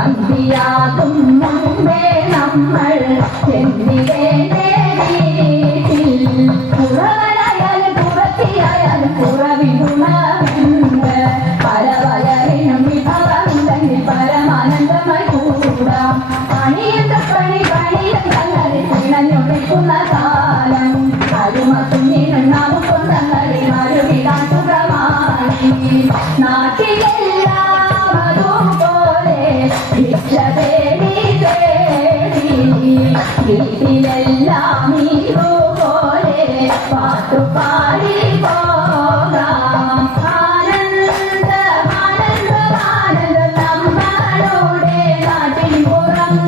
അന്തിയാകും മുമ്പേ നമ്മൾ കുറവനായാലും കുറത്തിയായാലും കുറവിഗുണമുണ്ട് പല വയറിനും വിഭവമുണ്ടെങ്കിൽ പരമാനന്ദമായി കൂടാം പണിയുടെ പണിയും തങ്ങളിൽ പിണഞ്ഞൊടിക്കുന്ന കാലം അരുമക്കുഞ്ഞിനും നമുക്കും തങ്ങളിൽ മരുവിടാൻ സുഖമായി നാട്ടിലെല്ലാം വീട്ടിലെല്ലാം പോലെ പാട്ടുപാടി പോകാം ആനന്ദം ആനന്ദം ആനന്ദം നമ്മളുടെ നാട്ടിൻ പുറം